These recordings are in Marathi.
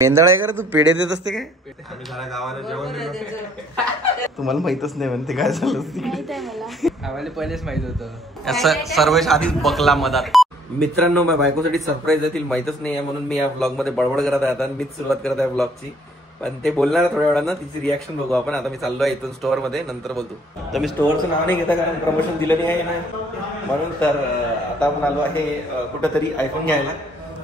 मेंदळा आहे का तू? पेढे देत असते काय? तुम्हाला माहितच नाही म्हणते काय झालं आम्हाला पहिलेच माहित होतं. सर्वेश आधीच बकला मधात. मित्रांनो, माझ्या बायकोसाठी सरप्राईज आहे, तिला माहितच नाही आहे म्हणून मी या ब्लॉग मध्ये बडबड करत आहे. आता मीच सुरुवात करत आहे ब्लॉगची, पण ते बोलणार आहे थोड्या वेळानं. तिची रिॲक्शन बघू आपण. आता मी चाललो आहे इथून स्टोअर मध्ये, नंतर बोलतो. तर मी स्टोअरचं नाव नाही घेता कारण प्रमोशन दिलं नाही आहे ना म्हणून. तर आता आपण आलो आहे कुठंतरी आयफोन घ्यायला.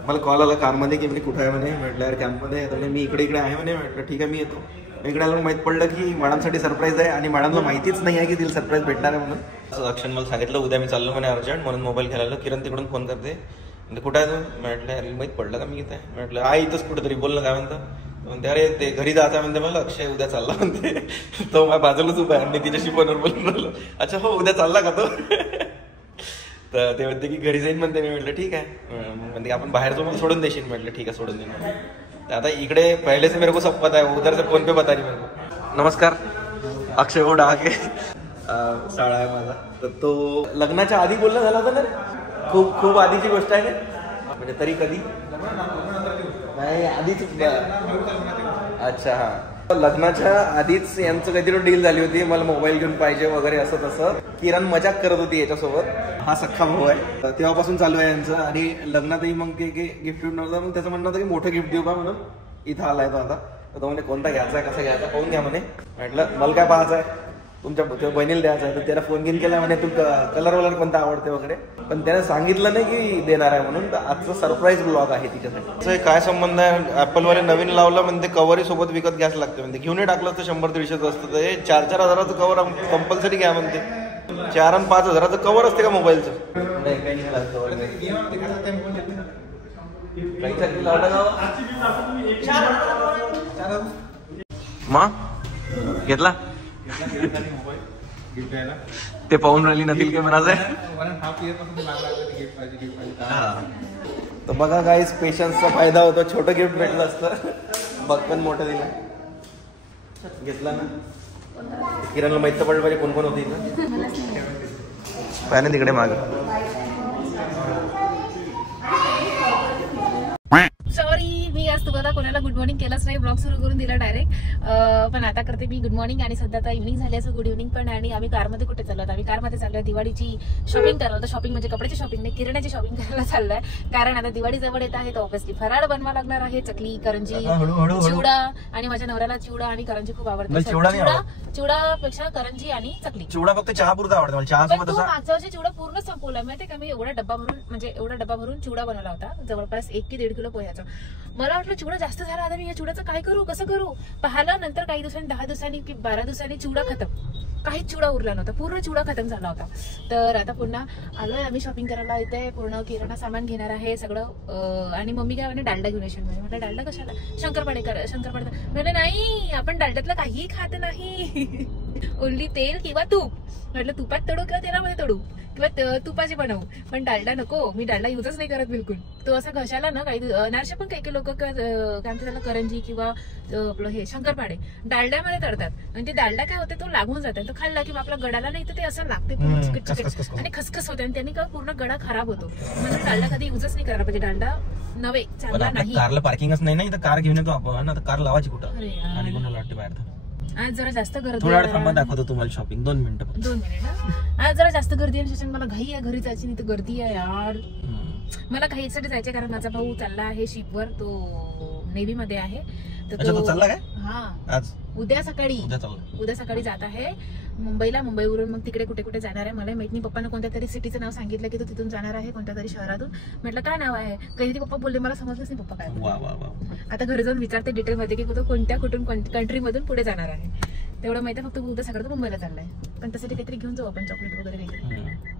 मला कॉल आला कारमध्ये की मी कुठं आहे म्हणे. म्हटलं यार कॅम्पमध्ये. तर मी इकडे आहे म्हणे. म्हटलं ठीक आहे मी येतो. इकडे आलो माहित पडलं की मॅडमसाठी सरप्राईज आहे आणि मॅडमला माहितीच नाही आहे की तिला सरप्राईज भेटणार आहे म्हणून. अक्षण मला सांगितलं उद्या मी चाललो म्हणे अर्जंट, म्हणून मोबाईल घ्यायला. किरण तिकडून फोन करते, म्हणजे कुठं आहे तू? म्हटलं यार माहित पडलं का मी इथे? म्हटलं आहे इथंच कुठेतरी. बोल ना काय म्हणतं? म्हणते अरे ते घरी जायचं म्हणते मला. अक्षय उद्या चालला म्हणते. तो माझ्या बाजूलाच उभा आहे. मी तिच्याशी फोनवर बोलून राहिलो. अच्छा हो उद्या चालला का तो? तर ते म्हणते की घरी जाईन म्हणते. मी म्हटलं ठीक आहे. म्हणते आपण बाहेर जाऊ, मला सोडून देशील? म्हटलं ठीक आहे सोडून देईन. आता इकडे पहले से मेरे को सब पता है, उधर से फोन पे बता रही मेरे को. नमस्कार, अक्षय हो डाके शाळा आहे माझा. तर तो लग्नाच्या आधी बोलणं झालं होतं ना. खूप आधीची गोष्ट आहे ना, म्हणजे तरी कधी नाही आधीच. अच्छा हा, लग्नाच्या आधीच यांचं काहीतरी डील झाली होती. मला मोबाईल घेऊन पाहिजे वगैरे असं तसं. किरण मजाक करत होती याच्यासोबत. हा सख्खा भाऊ आहे, तेव्हापासून चालू आहे यांचं. आणि लग्नातही मग गिफ्ट नव्हतं. मग त्याचं म्हणणं होतं की मोठं गिफ्ट देऊ का म्हणून. इथं आलाय तो आता. तो म्हणे कोणता घ्यायचा आहे, कसा घ्यायचा पाहून घ्या म्हणे. म्हटलं मला काय पाहायचं आहे, तुमच्या बहिणीला द्यायचा आहे. तर त्याला फोन घेऊन केला म्हणे तू कलर वगैरे कोणता आवडते वगैरे. पण त्याने सांगितलं नाही की देणार आहे म्हणून. तर आजचा सरप्राईज ब्लॉग आहे तिच्यासाठी. काय संबंध आहे, ऍपलवाले नवीन लावलं म्हणते कव्हरही सोबत विकत घ्यायच लागते म्हणते. घेऊन टाकलं तर 100-150 असतं. तर हे 4-4 हजाराचं कव्हर कंपल्सरी घ्या म्हणते. 4 आणि 5 हजाराचं कव्हर असते का मोबाईलचं? नाही काही नाही लागतं. मग घेतला ते पाहून राहिली नतील काय म्हणायचं. तर बघा गाईस, पेशन्सचा फायदा होतो. छोटं गिफ्ट भेटलं असतं, बघ मोठं दिलं. घेतला ना. किरणला माहित पडलं पाहिजे कोण कोण होती इथं. पाहिजे तिकडे माग. सॉरी, मी आज तुम्हाला कोणाला गुड मॉर्निंग केलंच नाही. ब्लॉग सुरू करून दिला डायरेक्ट. पण आता करते मी गुड मॉर्निंग. आणि सध्या आता इव्हनिंग झाली असं गुड इव्हनिंग पण. आणि आम्ही कारमध्ये कुठे चाललो? आम्ही कारमध्ये चाललोय दिवाळीची शॉपिंग करायला. तर शॉपिंग म्हणजे कपड्याची शॉपिंग नाही, किराण्याची शॉपिंग करायला चाललोय. कारण आता दिवाळी जवळ येत आहे, तर ऑब्व्हियसली फराळ बनवा लागणार आहे. चकली, करंजी, चिवडा. आणि माझ्या नवऱ्याला चिवडा आणि करंजी खूप आवडते. चिवडापेक्षा करंजी आणि चकली. चिवडा फक्त चहा पुरता आवडतो मला. चहा सोबत मागच्या वर्षी चिवडा पूर्ण संपवला माहितीये का मी. एवढा डब्बा भरून चिवडा बनवला होता, जवळपास 1 की 1.5 किलो पोह्याचा. मला वाटलं चिवडा जास्त झाला, आता मी या चिवड्याचं काय करू, कसं करू. पाहिलं नंतर काही दिवसांनी, 10 दिवसांनी की 12 दिवसांनी चिवडा खतम. काहीच चिवडा उरला नव्हता, पूर्ण चिवडा खतम झाला होता. तर आता पुन्हा आलोय आम्ही शॉपिंग करायला. इथे पूर्ण किराणा सामान घेणार आहे सगळं. आणि मम्मी काय म्हणे डालडा घेऊन येशील म्हणे. म्हटलं डालडा कशाला? शंकरपाळे म्हणे नाही, आपण डालड्यातलं काहीही खात नाही. ओन्ली तेल किंवा तूप. म्हटलं तुपात तळू किंवा तेलामध्ये तळू किंवा तुपाची बनवू, पण डालडा नको. मी डालडा युजच नाही करत बिलकुल. तो असा घशाला ना काही नारशा पण काही लोक काय म्हणतात त्याला करंजी किंवा आपलं हे शंकरपाळे डालड्यामध्ये तळतात. आणि ते डालडा काय होते तो लागून जाते. तो खाल्ला किंवा आपल्या गडाला नाही तर ते असं लागते आणि खसखस होते. आणि त्यांनी काय पूर्ण गडा खराब होतो. म्हणून डालडा कधी युजच नाही करायला पाहिजे. डालडा नव्हे, चांगला नाही. कारला पार्किंगच नाही ना, कार घेऊन येतो आपण. आता कार लावायची कुठं आणि कोणाला वाटते बाहेर. आज जरा जास्त गर्दी. थोडा वेळ थांबा, दाखवतो तुम्हाला शॉपिंग. 2 मिनिटं. आज जरा जास्त गर्दी आहे. मला घाई आहे घरी जायची, नाही तर गर्दी आहे यार. मला घाईसाठी जायचे कारण माझा भाऊ चालला आहे शिपवर. तो नेव्ही मध्ये आहे. तर तो चालला काय? हा, आज उद्या सकाळी जात आहे मुंबईला. मुंबईवरून मग तिकडे कुठे कुठे जाणार आहे मला माहित नाही. पप्पानं कोणत्या तरी सिटीचं नाव सांगितलं की तो तिथून जाणार आहे कोणत्या तरी शहरातून. म्हटलं काय नाव आहे, कधीतरी पप्पा बोलले, मला समजलंच नाही पप्पा काय. आता घरी जाऊन विचारते डिटेल मध्ये की तो कुठून कंट्री मधून पुढे जाणार आहे. तेवढं माहिती फक्त उद्या सगळं मुंबईला चाललाय. पण त्यासाठी काहीतरी घेऊन जाऊ आपण, चॉकलेट वगैरे काहीतरी.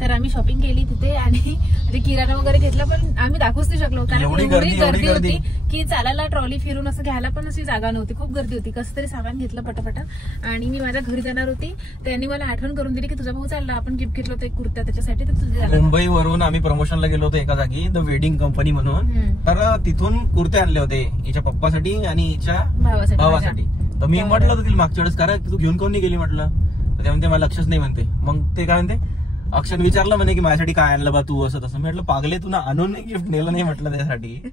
तर आम्ही शॉपिंग केली तिथे आणि किराणा वगैरे घेतला. पण आम्ही दाखवूच नाही शकलो कारण एवढी गर्दी होती की चालायला ट्रॉली फिरून असं घ्यायला पण अशी जागा नव्हती. खूप गर्दी होती. कसं तरी सामान घेतलं पटापटा. आणि मी माझ्या घरी जाणार होती. त्यांनी मला आठवण करून दिली की तुझा भाऊ चालला, आपण गिफ्ट घेतलं होतं एक कुर्ता त्याच्यासाठी. तर तुझे मुंबईवरून आम्ही प्रमोशनला गेलो होतो एका जागी, द वेडिंग कंपनी म्हणून. तर तिथून कुर्ते आणले होते हिच्या पप्पासाठी आणि हिच्या भावासाठी. तर मी म्हटलं होतं तिला मागच्या वेळेस, कारण तू घेऊन कोण नाही गेली म्हटलं. ते म्हणते मला लक्षच नाही म्हणते. मग ते काय म्हणते, अक्षर विचारलं म्हणे की माझ्यासाठी काय आणलं बा तू, असं तसं. म्हटलं पागले तुला आणून गिफ्ट नेलं नाही म्हटलं त्यासाठी.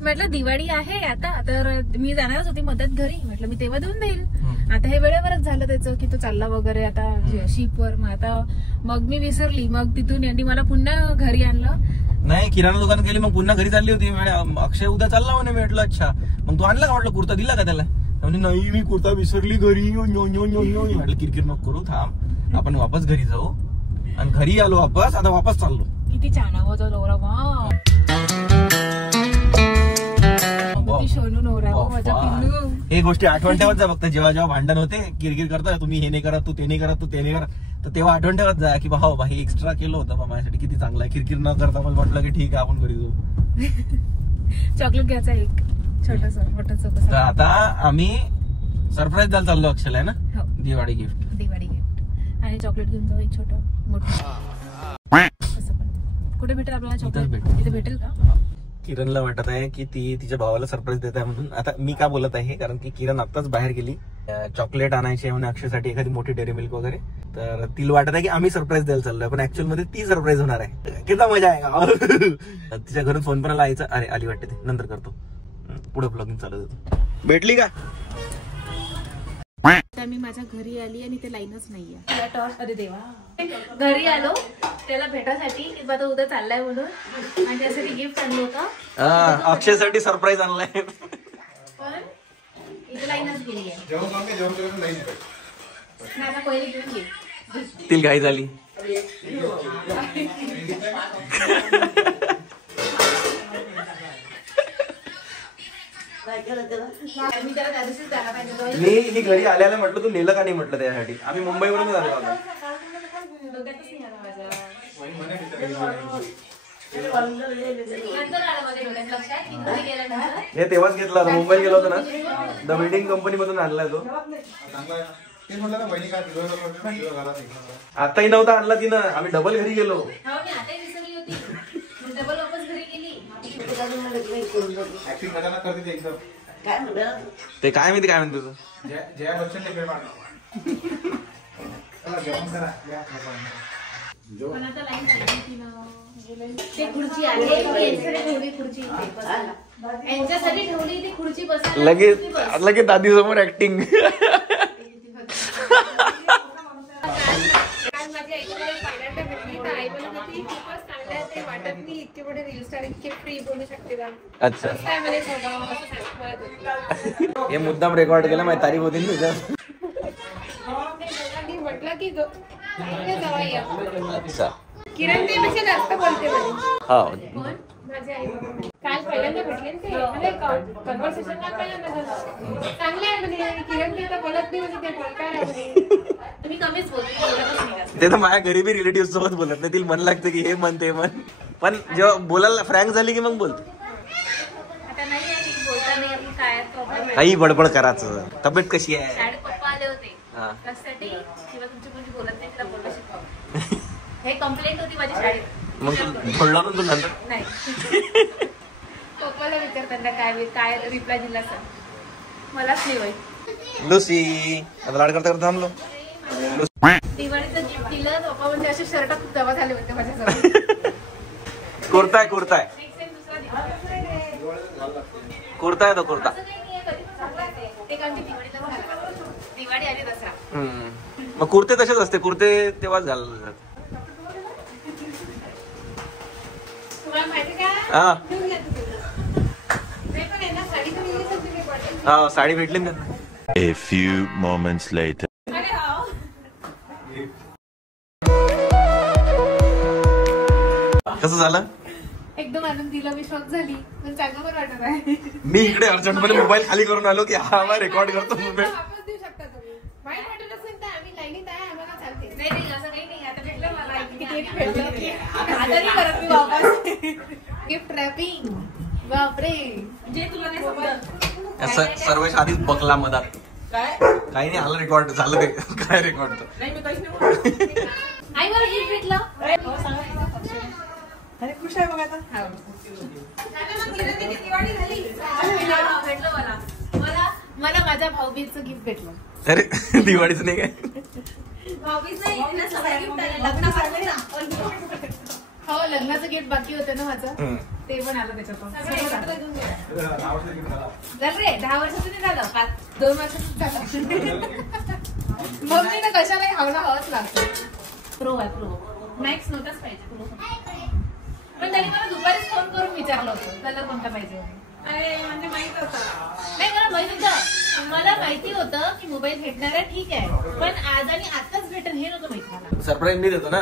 म्हटलं दिवाळी आहे आता, तर मी जाणारच होती मदत घरी, म्हटलं मी तेव्हा देऊन देईल. आता हे वेळेवरच झालं त्याचं की तो चालला वगैरे आता शिपवर. मग मी विसरली. मग तिथून यांनी मला पुन्हा घरी आणलं. नाही, किराणा दुकानात गेली, मग पुन्हा घरी चालली होती. अक्षय उद्या चालला म्हणे. म्हटलं अच्छा, मग तू आणला का म्हटलं कुर्ता, दिला का त्याला? म्हणजे नाही मी कुर्ता विसरली घरी. म्हटलं किरकिर नको करू, थांब आपण वापस घरी जाऊ. आणि घरी आलो वापस, आता वापस चाललो. किती छान आवाज नवरा, वा सोनू नवरा माझा पिल्लू. हे गोष्टी आठवण ठेवत जा फक्त. जेव्हा जेव्हा भांडण होते, किरकिर करता तुम्ही, हे नाही करा तू, ते नाही करा तू, ते नाही करा, तर तेव्हा आठवण ठेवत जा की भाऊ भाई एक्स्ट्रा केलं होतं बा माझ्यासाठी, किती चांगलं आहे. किरकिर न करता मला म्हटलं की ठीक आहे आपण घरी जाऊ. चॉकलेट घ्यायचा एक छोटस मोठं. तर आता आम्ही सरप्राईज द्यायला चाललो अक्षयला, आहे ना? हो, दिवाळी गिफ्ट. आणि चॉकलेट घेऊन जाऊ एक छोटं मोठं. कुठे भेटेल आपल्याला चॉकलेट? इथे भेटेल का? किरणला वाटत आहे की ती तिच्या भावाला सरप्राईज देत आहे म्हणून. आता मी का बोलत आहे, कारण की किरण आताच बाहेर गेली, चॉकलेट आणायची म्हणून अक्षयसाठी एखादी मोठी डेअरी मिल्क वगैरे. तर तिला वाटत आहे की आम्ही सरप्राईज द्यायला चाललोय, पण ऍक्च्युअल मध्ये ती सरप्राईज होणार आहे. किती मजा आहे. तिच्या घरून फोन पण यायचं. अरे आली वाटते, ते नंतर करतो, पुढे ब्लॉगिंग चालू देतो. भेटली का? मी माझ्या घरी आली आणि ते लाईनच नाहीये. अरे देवा, घरी आलो त्याला भेटासाठी की तो उद्या चाललाय म्हणून, आणि त्यासाठी गिफ्ट आणलं होतं. अक्षयसाठी सरप्राईज आणलाय, पण इथे लाईनच गेली आहे. आता पहिले घेऊन घे. तिला घाई झाली. मी ही घरी आल्याला म्हटलं तू नेलं का नाही म्हटलं त्यासाठी. आम्ही मुंबईवरून आलो होतो. हे तेव्हाच घेतला होता, मुंबईत गेलो होतो ना, द बिल्डिंग कंपनी मधून आणलाय तो. आताही नव्हता आणला तिनं, आम्ही डबल घरी गेलो. ते काय माहिती काय म्हणतो लगेच दादी समोर ऍक्टिंग. अच्छा, हे मुद्दाम रेकॉर्ड केलं, माझी तारीफ होती तुझ्या. म्हटलं की अच्छा, किरण ते पेक्षा जास्त बोलते हा. माझे आई बाबा काल पहिल्यांदा भेटले ते कन्व्हर्सेशन पहिल्यांदा झालं. चांगले आहे म्हणजे किरण ते तर बोलत नाही, म्हणजे ते बोलतात तुम्ही कमीच बोलते. ते तर माझ्या घरी बी रिलेटिव्ह सोबत बोलत नाही. तिला मन लागतं की हे मन ते मन, पण जेव्हा बोलायला फ्रँक झाली की मग बोलते. आता नाही बोलता नाही काय प्रॉब्लेम. आई बडबड करायचं. तब्येत कशी आहे? शाळेत पप्पा आले होते त्यासाठी, किंवा तुमची कोणी बोलत नाही तिला बोलणं शिकवा. हे कंप्लेंट होती माझ्या शाळेत. मग बोलला ना तू नंतर? नाही, पप्पाला विचारताना काय रिप्लाय दिला सर, मलाच नाही माहिती. लुसी आता लाड करता करता थांबलो. दिवाळीचं गिफ्ट दिलं, पप्पा म्हणजे असे शर्ट खूप जमा झाले होते माझ्यासोबत. कुर्ता आहे, कुर्ता आहे, कुर्ता आहे तो कुर्ता. ते कारण की दिवाळी आली दसरा. मग कुर्ते तसेच असते, कुर्ते तेव्हाच घालले जातात. तुम्हाला माहिती का? हा हा, साडी भेटली ना. A few moments later. कसं झालं? एकदम आनंद दिला, मी शॉक झाली, पण चांगलं पण वाटत आहे. मी इकडे अर्जंटमध्ये मोबाईल खाली करून आलो की हा आम्हाला रेकॉर्ड करतो मोबाईल. वापस देऊ शकता तुम्ही. वाईट वाटत असेल तर आम्ही लाईनीत आहे, आम्हाला चालते. नाही असं काही नाही. आता भेटलं मला, आता नाही करत मी वापस. गिफ्ट रॅपिंग, बापरे, जे तुला नाही समजत. सर्वेश आधीच बकला मधात. काय काही नाही आलं रेकॉर्ड झालं. ते काय रेकॉर्ड नाही, मी काहीच नाही. आई मला गिफ्ट भेटलं. अरे खुश आहे बघ आता. मला माझ्या भाऊबीजचं गिफ्ट भेटलं. अरे दिवाळीचं नाही काय? हो लग्नाचं गिफ्ट बाकी होतं ना माझं, ते पण आलं त्याच्यातून. झालं रे 10 वर्षाचं नाही झालं, 2 वर्षाचं झालं. मम्मीनं कशालाही हवाच लागतो. प्रो आहे प्रो, मॅक्स नव्हताच पाहिजे प्रो. पण त्यांनी मला दुपारीच फोन करून विचारलं होतं कलर कोणता पाहिजे. अरे म्हणजे माहित होतं. नाही मला माहित होतं, मला माहिती होतं की मोबाईल भेटणार आहे ठीक आहे, पण आज आणि आताच भेटेल हे नव्हतं माहित मला. सरप्राईज मी देतो ना,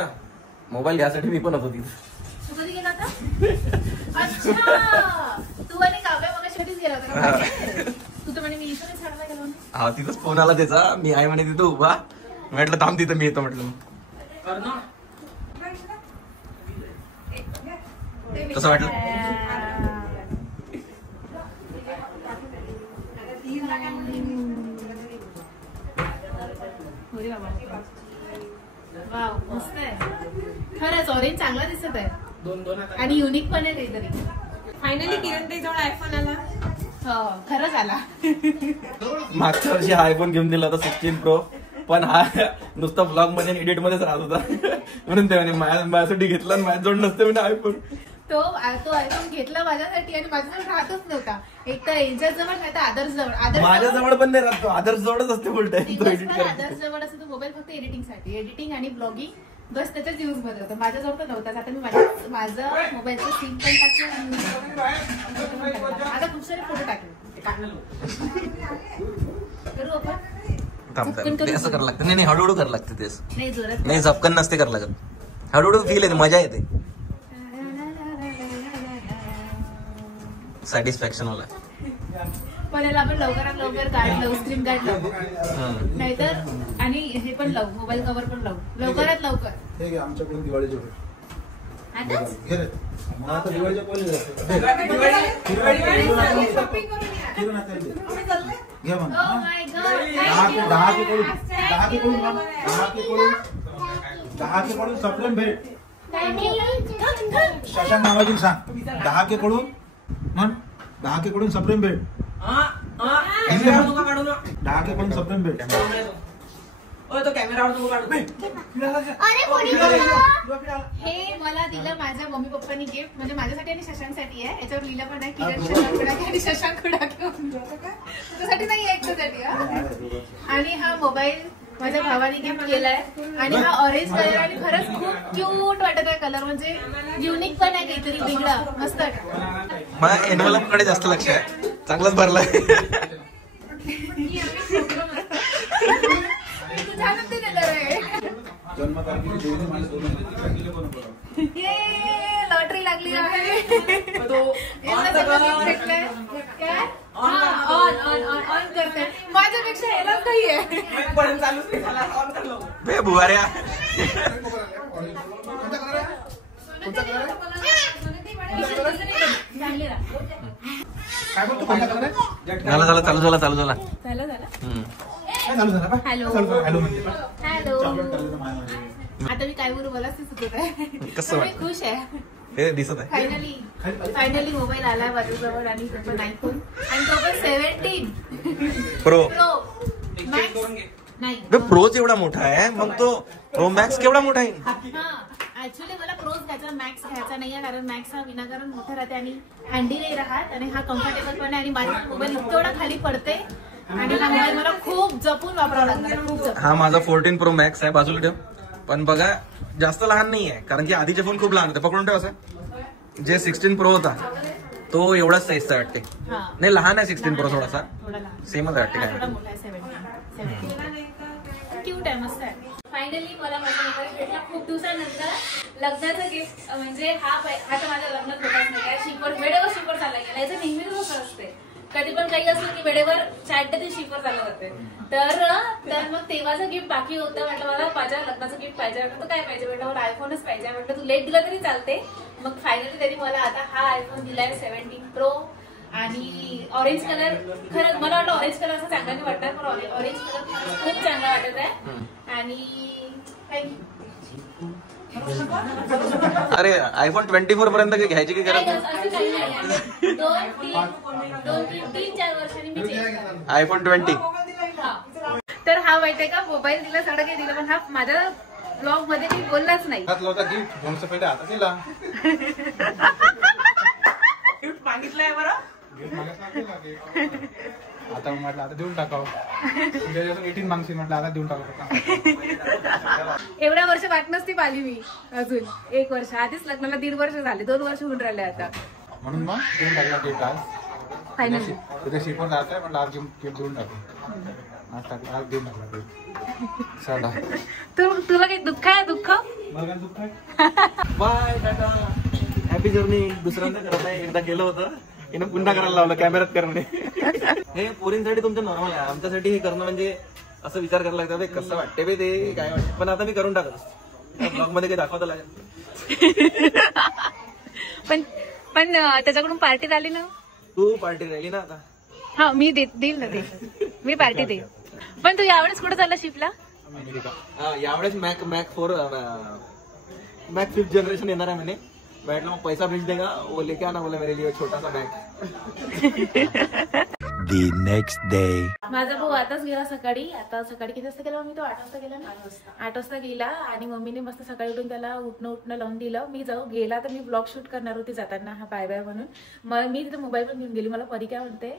मोबाईल घ्यायसाठी मी पण होतो तिथे. तू कधी गेला होता? अच्छा तू आणि काव्या मग शेवटीच गेला होता. तू तर म्हणे मी इथूनच छाडला गेलो. हा तिथंच फोन आला त्याचा, मी आहे म्हणे तिथं उभा, म्हटलं थांब तिथं मी येतो म्हटलं. कसं वाटलं? वाव मस्त आहे खरंच, ऑरेंज चांगला दिसत आहे आणि युनिक पण आहे काहीतरी. फायनली किरण ताई जवळ आयफोन आला. हो खरंच आला. मागच्या वर्षी हा आयफोन घेऊन दिला होता 16 प्रो, पण हा नुसता ब्लॉग मध्ये एडिट मध्येच राहत होता. म्हणून ते माझ्यासाठी घेतला आणि माझ्याजवळ नसते म्हणजे आयफोन. तो आयफोन घेतला माझ्यासाठी आणि माझ्याजवळ राहतच नव्हता. एक तर यांच्या जवळ नाही तर आदर्श जवळ. माझ्याजवळ पण नाही राहतो, आदर्श जवळच असते फुल टाइम तो एडिट करतो. आदर्श जवळ असतो तो मोबाईल फक्त एडिटिंग साठी, एडिटिंग आणि ब्लॉगिंग बस त्याच्याच यूज मध्ये होतं. माझ्याजवळ तर नव्हताच. आता मी माझं मोबाईलचं सिम पण टाकलं, आता खूप सारे फोटो टाकले. करू आपण असं करावं लागतं. नाही हळूहळू करावं लागतं तेच. नाही जोरात नाही झपकन नसते करावं लागत, हळूहळू फील येते, मजा येते, सॅटिस्फॅक्शन होला. पण याला आपण लवकरात लवकर काढलं, स्क्रीन गार्ड लावू नाहीतर, आणि हे पण लावू, मोबाईल कव्हर पण लावू लवकरात लवकर. हे घे आमच्याकडून दिवाळीचे आता घे रे. मग आता दिवाळीच्या पहिले घे मग. Oh my God, 10 के कडून सप्रेम भेट. thank you. शशांक नावाची सांग. 10 के कडून म्हण. 10 के कडून सप्रेम भेट. 10 के कडून सप्रेम भेट. हे मला दिलं माझ्या मम्मी पप्पांनी गिफ्ट, म्हणजे माझ्यासाठी आणि शशांकसाठी आहे. याच्यावर लिहिलं पण आहे किरण शशांक खुडाके आणि शशांक खुडाके. तुझ्यासाठी नाही आहे, एकट्यासाठी. आणि हा मोबाईल माझ्या भावाने गिफ्ट केलाय आणि हा ऑरेंज कलर आणि खरंच खूप क्यूट वाटत आहे कलर, म्हणजे युनिक पण आहे काहीतरी वेगळं, मस्त वाटत. मला एनवलप कडे जास्त लक्ष आहे, चांगलाच भरलाय. लॉटरी लागली आहे. ऑन करते माझ्यापेक्षा यालाच नाहीये. बुवाऱ्या झाला चालू झाला. हॅलो आता मी काय बोलू, मला सुचत आहे. कसं वाटतं? खुश आहे. हे दिसत आहे. फायनली मोबाईल आला माझ्याजवळ आणि तो पण आयफोन, आणि तो पण 17 प्रो. नाही प्रोच एवढा मोठा आहे, मग तो प्रो मॅक्स केवढा मोठा आहे? हा ऍक्च्युली मला प्रोज घ्यायचा, मॅक्स घ्यायचा नाहीये, कारण मॅक्स हा विनाकारण मोठा राहते आणि हँडी नाही राहत, आणि हा कम्फर्टेबल पण आहे. आणि माझा मोबाईल इतका खाली पडते आणि हा मोबाईल मला खूप जपून वापरावा लागणार, खूप जपून. हा माझा 14 प्रो मॅक्स आहे, बाजूला ठेव. पण बघा जास्त लहान नाही आहे, कारण की आधीचे फोन खूप लहान होते. पकडून ठेव. असं जे 16 प्रो होता तो एवढाच साईजचा वाटते. नाही लहान आहे 16 प्रो, थोडासा सेमच वाटते. काय क्यूट आहे, मस्त आहे. फायनली मला माझा मोबाईल भेटला खूप दिवसानंतर. लग्नाचं गिफ्ट म्हणजे हा तर माझ्या लग्नात भेटत नाही. शिपर वेळेवर शिपर चालला गेला, याचं नेहमीच होत असते. कधी पण काही असलं की वेळेवर चारटे ते शिपर चाललं जाते. तर मग तेव्हाचं गिफ्ट बाकी होतं. म्हटलं मला माझ्या लग्नाचं गिफ्ट पाहिजे. म्हटलं काय पाहिजे? म्हटलं मला आयफोनच पाहिजे. म्हटलं तू लेट दिला तरी चालते. मग फायनली त्यांनी मला आता हा आयफोन दिलाय 17 प्रो आणि ऑरेंज कलर. खरंच मला वाटलं ऑरेंज कलर असं चांगला नाही वाटत, पण ऑरेंज कलर खूप चांगला वाटत आहे. आणि अरे आयफोन 24 पर्यंत घ्यायची की गरज नाही. 2-3-4 वर्षांनी मी आयफोन 20. तर हा हा माहितीये का मोबाईल दिला सगळं काही दिलं पण हा माझ्या ब्लॉग मध्ये काही बोललाच नाही. हात लावता गिफ्ट 200 पहिले आता दिला गिफ्ट मागितलंय बरं. गिफ्ट मागितला दिला gift. आता म्हटलं आता देऊन टाकावं 18 मागशील म्हटलं आता देऊन टाकावं. एवढ्या वर्ष वाट नसती पाहिली मी अजून 1 वर्ष आधीच लग्नाला 1.5 वर्ष झाले 2 वर्ष होऊन राहिले आता म्हणून मग देऊन टाकला गिफ्ट आज फायनली. उद्या शिकवून जायचंय म्हटलं आज गिफ्ट देऊन टाकू. आज टाकलं आज देऊन टाकला gift. चला तुला काही दुःख आहे दुःख? मला काय दुःख आहे? Bye ta-ta happy journey. दुसऱ्यांदा करत आहे एकदा केलं होतं हिनं पुन्हा करायला लावलं कॅमेऱ्यात करणे. हे पोरींसाठी तुमचं नॉर्मल आहे आमच्यासाठी हे करणं म्हणजे असं विचार करायला लागतं बे कसं वाटते बे ते काय वाटतं पण आता मी करून टाकत ब्लॉग मध्ये काही दाखवता लागेल. पण त्याच्याकडून पार्टी झाली ना. तू पार्टी राहिली ना आता. हा मी देईल ना ते मी पार्टी देईल. पण तू यावेळेस कुठे चालला शिपला? यावेळेस मॅक 5th जनरेशन येणार आहे मैंने बैठ मग पैसा भेज देगा वो लेके आना बोला मेरे लिए छोटा सा बैग. The next day. माझा भाऊ आताच गेला सकाळी. आता सकाळी किती वाजता गेला मम्मी? तो 8 वाजता गेला ना. 8 वाजता गेला आणि मम्मीने मस्त सकाळी उठून त्याला उठणं लावून दिलं. मी जाऊ गेला तर मी ब्लॉग शूट करणार होती जाताना हा बाय बाय म्हणून. मग मी तिथे मोबाईल पण घेऊन गेली. मला परी काय म्हणते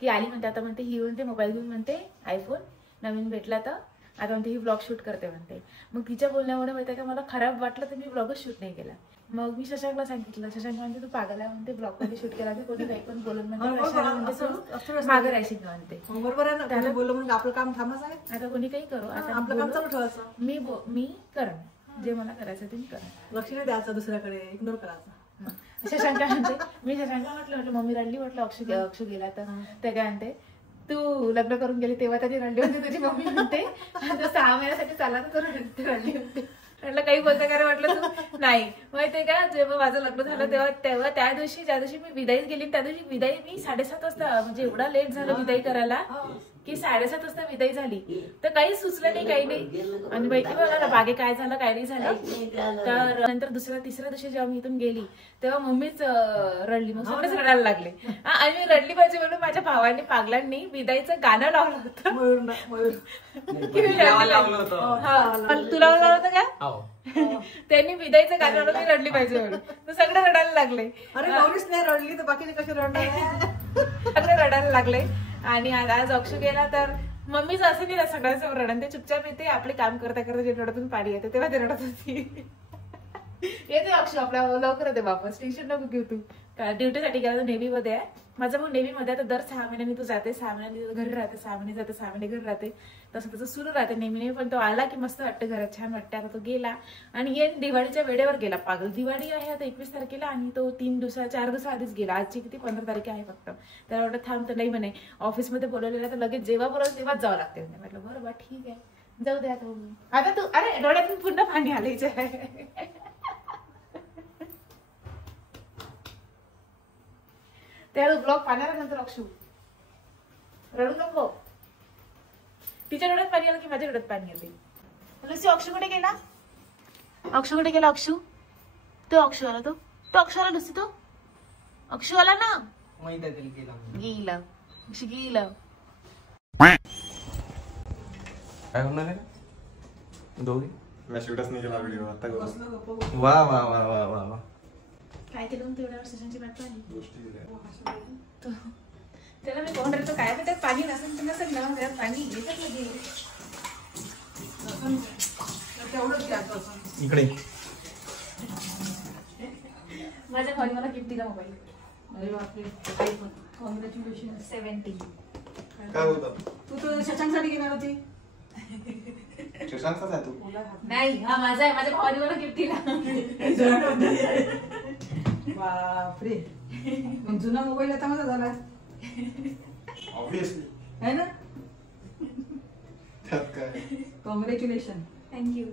की आली म्हणते आता म्हणते ही म्हणते मोबाईल घेऊन म्हणते आयफोन नवीन भेटला तर आता म्हणते ही ब्लॉग शूट करते म्हणते. मग तिच्या बोलण्यामुळे माहिती का मला खराब वाटलं तर मी ब्लॉगच शूट नाही केला. मग मी शशांकला सांगितलं. शशांक म्हणते तू पागल आहे म्हणते ब्लॉग मध्ये शूट केला कोणी काही पण बोलून म्हणते मागे राहायची म्हणते. बरोबर आहे ना बोललो म्हणून आपलं काम थांबच आहे. आता कोणी काही करू आता आपलं काम चालू ठेवायचं. मी करण जे मला करायचं ते मी करण. लक्ष नाही द्यायचं दुसऱ्याकडे इग्नोर करायचं. शशांक म्हणते मी शशांकला म्हटलं मम्मी रडली म्हटलं अक्षू गेला तर ते काय म्हणते तू लग्न करून गेली तेव्हा तरी रडली होती तुझी मम्मी म्हणते 6 महिन्यासाठी चाला तर रडली होती. म्हटलं काही बोलता काय म्हटलं तू नाही माहितीये का जेव्हा माझं लग्न झालं तेव्हा त्या दिवशी ज्या दिवशी मी विदाईत गेली त्या दिवशी विदाई मी 7:30 वाजता म्हणजे एवढा लेट झालं विदाई करायला की 7:30 वाजता विदाई झाली तर काहीच सुचलं नाही काही नाही. आणि माहिती बघा ना मागे काय झालं काय नाही झालं. तर नंतर तिसऱ्या दिवशी जेव्हा मी इथून गेली तेव्हा मम्मीच रडली. मग सगळेच रडायला लागले आणि मी रडली पाहिजे म्हणून माझ्या भावांनी पागलांनी विदाईचं गाणं लावलं होतं. तुला लावलं होतं का? त्यांनी विदाईचं गाणं लावलं मी रडली पाहिजे म्हणून तर सगळे रडायला लागले. अरे नवरीच नाही रडली तर बाकीचे कसे रडणार? सगळे रडायला लागले. आणि आज अक्षू गेला तर मम्मीच असं नाही सगळ्यांसमोर रडण ते चुपचाप येते आपले काम करता करता जे डोळ्यातून पाणी येते तेव्हा ते रडत होती. येते अक्षू आपल्या लवकर येते वापस. टेन्शन नको घेऊ तू. ड्युटीसाठी गेला तर नेव्ही मध्ये आहे माझा भाऊ. नेव्ही मध्ये आता दर 6 महिन्यांनी तू जाते 6 महिन्यांनी घरी राहते 6 महिने जाते 6 महिने घरी राहते तसं त्याचं सुरू राहते नेहमी. पण तो आला की मस्त वाटतं घरात छान वाटतं. आता तो गेला आणि दिवाळीच्या वेळेवर गेला पागल. दिवाळी आहे आता 21 तारखेला आणि तो 4 दिवस आधीच गेला. आजची किती 15 तारीख आहे फक्त. त्याला वाटतं थांब तर नाही म्हणे ऑफिसमध्ये बोलवलेला तर लगेच जेव्हा बोलवलं तेव्हाच जावं लागते. म्हटलं बरं बा ठीक आहे जाऊ दे आता तू अरे डोळ्यातून पुन्हा पाणी आलायचं. त्या ब्लॉग पाहणार नंतर अक्षू रडू नको. तिच्या डोळ्यात पाणी आलं की माझ्या डोळ्यात पाणी येते. लुसी अक्षू कुठे गेला? अक्षू कुठे गेला? अक्षू अक्षू आला तो अक्षू आला लुसी तो अक्षू आला ना गेला गेला. काय होणार आहे दोघी शूटच नाही केला व्हिडिओ आता वा वा वा वा वा वा. काय केलं तेवढ्या वर्षांची बात पाणी त्याला मी कोण राहतो काय त्यात पाणी नसेल नसेल ना त्यात पाणी घेतच इकडे माझ्या भावाने मला गिफ्ट दिला मोबाईल. अरे बापरे आयफोन कॉंग्रॅच्युलेशन 17. काय होतं तू तर शशांकसाठी घेणार होती. शशांकचाच आहे तू? नाही हा माझा आहे. माझ्या भावाने मला गिफ्ट दिला. बापरे मग जुना मोबाईल आता माझा झाला ऑब्विसली है ना. त्यात काय कॉंग्रॅच्युलेशन. थँक्यू.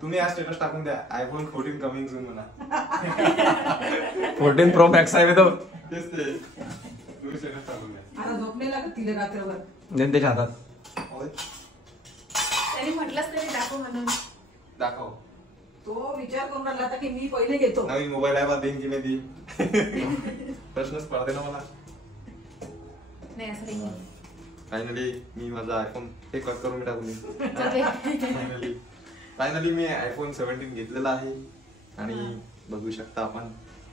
तुम्ही आज स्टेटस टाकून द्या आयफोन 14 कमिंग सून म्हणा. 14 Pro Max आहे तो. तेच ते तुम्ही स्टेटस टाकून द्या. आता झोपलेला तिला रात्रभर त्याच्या हातात त्यांनी म्हटलंच तरी दाखव म्हणून दाखव. तो विचार करून राहिला आता की मी पहिले घेतो. नवीन मोबाईल आहे बा देईन की नाही देईन प्रश्नच पडते ना मला. नाही असं काही नाही. फायनली मी माझा आयफोन हे कट करून टाकून फायनली मी आयफोन 17 घेतलेला आहे आणि बघू शकता आपण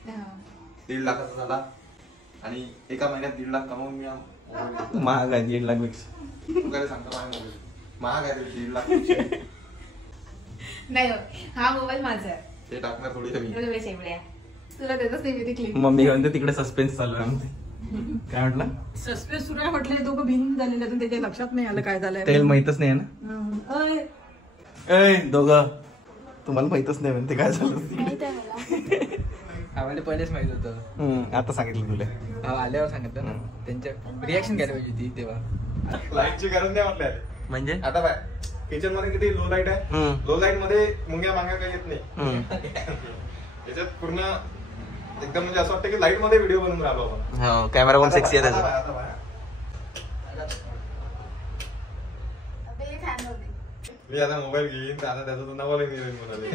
1.5 लाखाचा झाला आणि एका महिन्यात 1.5 लाख कमावून मी महाग आहे 1.5 लाख पेक्षा तू काय सांगता महाग आहे 1.5 लाख नाही हा मोबाईल माझा आहे ते टाकणार थोडी कमी तुला देतच नाही मी ती क्लिप. मम्मी म्हणते तिकडे सस्पेन्स चालू आहे काय म्हटलं सस्पेन्स सुरू आहे म्हटलं दोघं भिन्न झालेले अजून त्याच्या लक्षात नाही आलं काय झालंय त्याला माहितच नाही ना दोघं तुम्हाला माहितच नाही म्हणते काय झालं माहित आहे मला. आम्हाला पहिलेच माहित होतं. आता सांगितलं तुला आल्यावर सांगितलं ना त्यांच्या रिॲक्शन घ्यायला पाहिजे ती तेव्हा. लाईटची गरज नाही म्हटलं म्हणजे आता बाय किचन मध्ये किती लो लाईट आहे लो लाईट मध्ये मुंग्या मांग्या काही येत नाही त्याच्यात पूर्ण एकदम म्हणजे असं वाटतं की लाईट मध्ये व्हिडिओ बनवून राहिलो आपण. हो कॅमेरा पण सेक्सी आहे त्याचा. आता बाय मी आता मोबाईल घेईन तर आता त्याचं नवल म्हणाले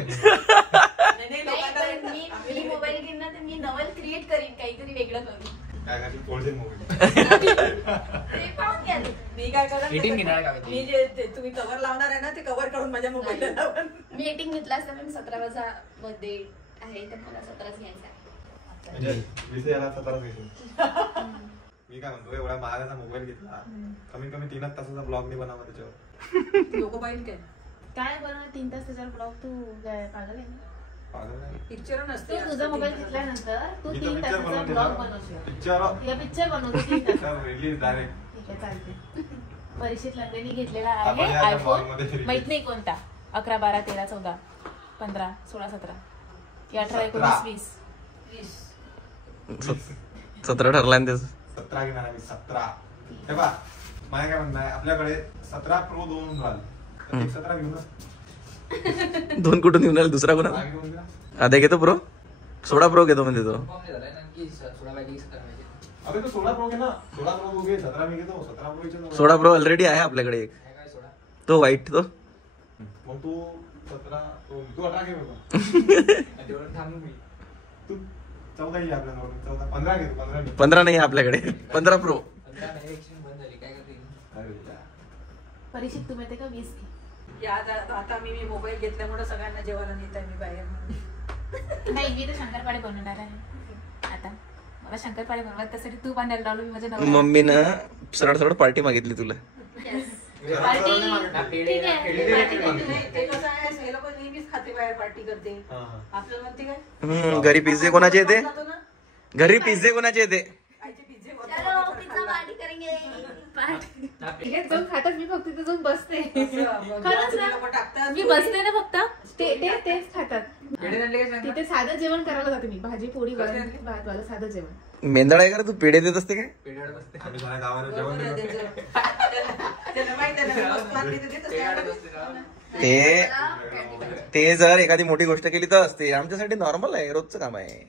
मी मोबाईल घेईन ना तर मी नवल क्रिएट करीन काहीतरी वेगळं करून. काय करशील फोडशील मोबाईल ते पाहून घ्या. मी काय करणार 18 घेणार का मी जे तुम्ही कव्हर लावणार आहे ना ते कव्हर काढून माझ्या मोबाईलला लावून मी 18 घेतला असता पण 17 माझा बर्थडे आहे तर मला 17च घ्यायचा आहे. म्हणजे 20 याला 17 घेशील. मी काय म्हणतो एवढा महागाचा मोबाईल घेतला कमीत कमी 3 तासाचा ब्लॉग नाही बनावा त्याच्यावर लोक पाहिजे काय काय बनवणार 3 तास त्याच्यावर ब्लॉग तू काय पागल आहे ना? पागल आहे. पिक्चर तू नसते तुझा मोबाईल घेतल्यानंतर तू मी तर 3 पिक्चर तासाचा बनवते ब्लॉग ना. बनवशील. पिक्चर तुला पिक्चर बनवतो 3 तास. रिलीज डायरेक्ट ठीक आहे चालते. परीक्षित लग्नाने घेतलेला आपण आहे या आयफोन मॉलमध्ये release. माहित नाही कोणता 11 12 13 14 15 16 17 की 18 19 20 17 ठरला ना त्याचं. 17 घेणार आहे 17. हे पहा माझ्या काय म्हणणं आहे आपल्याकडे 17 प्रो 2 राहिले तर 17 घेऊ ना 2 कुठून येऊन आले दुसरा कोणा हा घेऊन द्या. आधी घेतो प्रो 16 प्रो घेतो म्हणजे तो. अरे तो 16 प्रो घे ना 16 प्रो घे 17 मी घेतो 17 प्रो चे 16 प्रो ऑलरेडी आहे आपल्याकडे एक तो व्हाईट तो मग तू 17 तू 18 घे बाबा तू 14 घे आपल्याजवळ 14 15 घे 15 घे 15 नाही आहे आपल्याकडे 15 प्रो. परीक्षित तुम्ही ते का 20 घे. या आता मी मोबाईल घेतल्यामुळे सगळ्यांना जेवायला नेत आहे मी बाहेर नाही मी तर शंकरपाळे बनवणार आहे आता मला शंकरपाळे बनवणार त्यासाठी तू बांधायला लावलं मी माझ्या नवऱ्याला. मम्मीनं सरळ सरळ पार्टी मागितली तुला. पार्टी ठीक आहे पार्टी देते. ते कसं आहे हे लोक नेहमीच खाते बाहेर पार्टी करते आपल्याला म्हणते काय घरी पिझ्झे कोणाचे येते जातो ना घरी पिझ्झे कोणाचे येते आईचे पिझ्झे चलो पिझ्झा पार्टी करेंगे. पार्टी जाऊन खातात मी फक्त तिथे जाऊन बसते खरंच ना मी बसते ना फक्त तेच खातात. तिथे साधं जेवण करायला जाते मी भाजी पोळी भात वाला साधं जेवण. मेंदळ आहे का रे तू पेढे देत असते काय आम्ही सगळ्या गावाला जेवण दिलं. त्याला माहिती आहे ना, वस्तू आणली तर देतच नाही. ते जर एखादी मोठी गोष्ट केली तर असते आमच्यासाठी नॉर्मल आहे रोजचं काम आहे.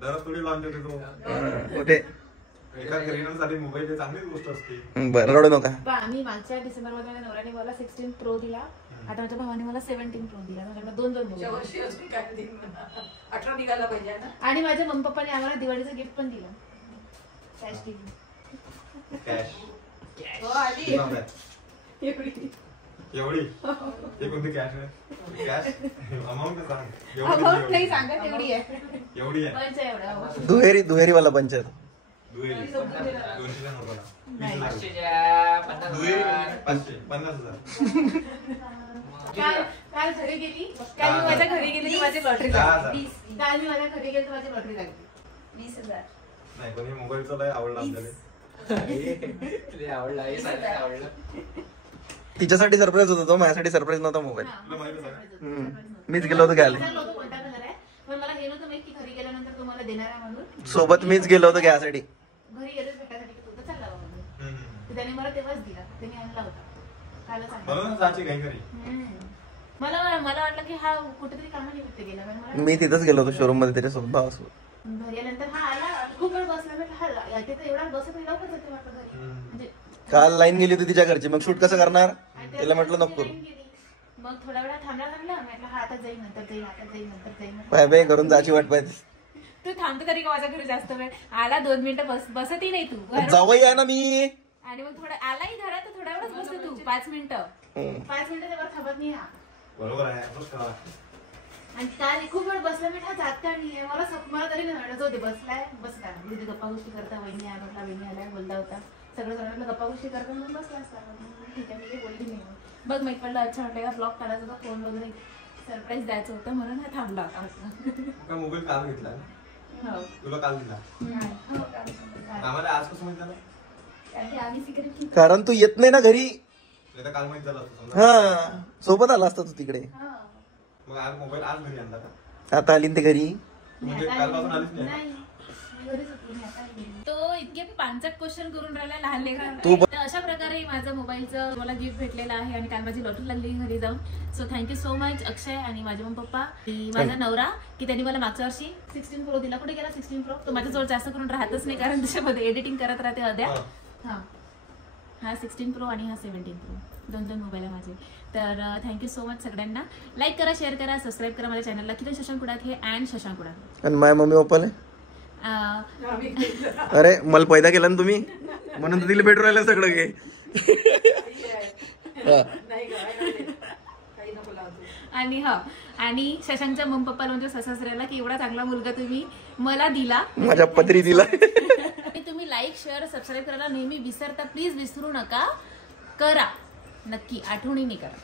दररोज थोडी लॉन्च होते तो कुठे एका साठी मोबाईल चांगलीच गोष्ट असते. बरं रडू नका. आम्ही मागच्या डिसेंबरमध्ये माझ्या नवऱ्याने मला 16 प्रो दिला आता माझ्या भावाने मला 17 प्रो दिला माझ्याकडे 2 पुढच्या मोबाईल. वर्षी अजून काय देईन म्हणा. 18 निघायला पाहिजे ना आणि माझ्या मम्मी पप्पाने आम्हाला दिवाळीचं गिफ्ट पण दिलं कॅश टीव्ही. कॅश हो आली एवढी एवढी हे कोणती कॅश आहे कॅश अमाऊंट सांग अमाऊंट नाही सांगा तेवढी आहे एवढी आहे पंच आहे एवढा हो. दुहेरी वाला पंचायत. दुहेरी 200च्या नोटाला नाही. 50,000 काल घरी गेली काल मी माझ्या घरी गेली तर माझी लॉटरी 10,000. लागली. काल मी माझ्या घरी गेली तर माझी लॉटरी लागली 20,000. नाही पण मोबाईलचा लय आवडला आपल्याला. तिच्यासाठी सरप्राईज होता तो माझ्यासाठी सरप्राईज नव्हता मोबाईल. तुला माहिती आहे का? मीच गेलो होतो घ्यायला विचारलं होतं कोणता कलर आहे पण मला हे नव्हतं माहित की घरी गेल्यानंतर तुम्हाला देणार आहे म्हणून. सोबत मीच गेलो होतो घ्यायसाठी. घरी गेलोच भेटायसाठी की तू तर चालला बाबा म्हणून. हम्म. तर त्याने मला तेव्हाच दिला त्याने आणला होता कालच आणला. म्हणून जायची काही घरी मला वाटलं की हा कुठेतरी कामानिमित्त गेला पण मला मी तिथंच गेलो होतो शोरूम मध्ये त्याच्यासोबत भावासोबत. घरी आल्यानंतर हा आला खूप वेळ बसला म्हटलं हा इथे तर एवढा बसत नाही लवकर जाते वाटलं घरी म्हणजे काल लाईन गेली होती तिच्या घरची मग शूट कसं करणार आणि त्याला म्हटलं नको करू. गेली. मग थोडा वेळा थांबला म्हटलं हा आता जाईल नंतर जाईल आता जाईल नंतर जाईल बाय बाय करून जायची वाट पाहिजे. तू थांबतो तरी का माझ्या घरी जास्त वेळ? आला 2 मिनिटं बसतही नाही तू घरात. जावई आहे ना मी. आणि मग थोडं आलाही घरात तर थोड्या वेळच बसतो तू 5 मिनिटं. 5 मिनिटं त्यावर थांबत नाही हा. बरोबर आहे. आणि काल खूप वेळ बसला मी, हा जात का नाहीये मला तरी नाही होते. बसलाय बस काय तिथे गप्पा गोष्टी करता. वहिनी आला होता, वहिनी आल्या बोलला होता, सगळं जणांना गप्पा गोष्टी करता म्हणून बसला असता. ठीक आहे मी काही बोलली नाही. बघ माहित पडलं अच्छा वाटलं का ब्लॉग काढायचा होता, फोन वगैरे सरप्राईज द्यायचं होतं म्हणून हा थांबला होता. मोबाईल काल घेतला हो तुला काल दिला हो, काल. आम्हाला आज कसं माहित झालं? कारण की आम्ही सिक्रेट keep- कारण तू येत नाही ना घरी. तुला काल माहित झालं असतं समजा. हा सोबत आला असता तू तिकडे. हा. मग आज मोबाईल आज घरी आणला का? आता आली ना ते घरी. म्हणजे आता कालपासून आलीच नाही. नाही मी घरीच होती, मी आता आली. तो इतके पांचट क्वेश्चन करून राहिला लहान तू लेकरांना. तर अशा प्रकारे माझं मोबाईलचं मला गिफ्ट भेटलेलं आहे आणि काल माझी लॉटरी लागली घरी जाऊन. सो थँक्यू सो मच अक्षय आणि माझे मम्मी पप्पा आणि माझा नवरा की त्यांनी मला मागच्या वर्षी 16 प्रो दिला. कुठे गेला 16 प्रो? तो माझ्याजवळ जास्त करून राहतच नाही कारण त्याच्यामध्ये एडिटिंग करत राहते अद्या. हा 16 प्रो आणि हा 17 प्रो 2 मोबाईल आहे माझे. तर थँक्यू सो मच सगळ्यांना. लाईक करा, शेअर करा, सबस्क्राईब करा माझ्या चॅनलला. किरण शशांक कुडात हे अँड शशांक कुडात. आणि माझ्या मम्मी पप्पाने अरे मला पैदा केला ना तुम्ही म्हणून तर तिला भेटू राहिलं सगळं घे. आणि आणि शशांकच्या मम्मी पप्पाला म्हणजे ससासऱ्याला की एवढा चांगला मुलगा तुम्ही मला दिला. माझ्या पत्री दिला. आणि तुम्ही लाईक शेअर सबस्क्राईब करायला नेहमी विसरता. प्लीज विसरू नका. करा नक्की, आठवणीने करा.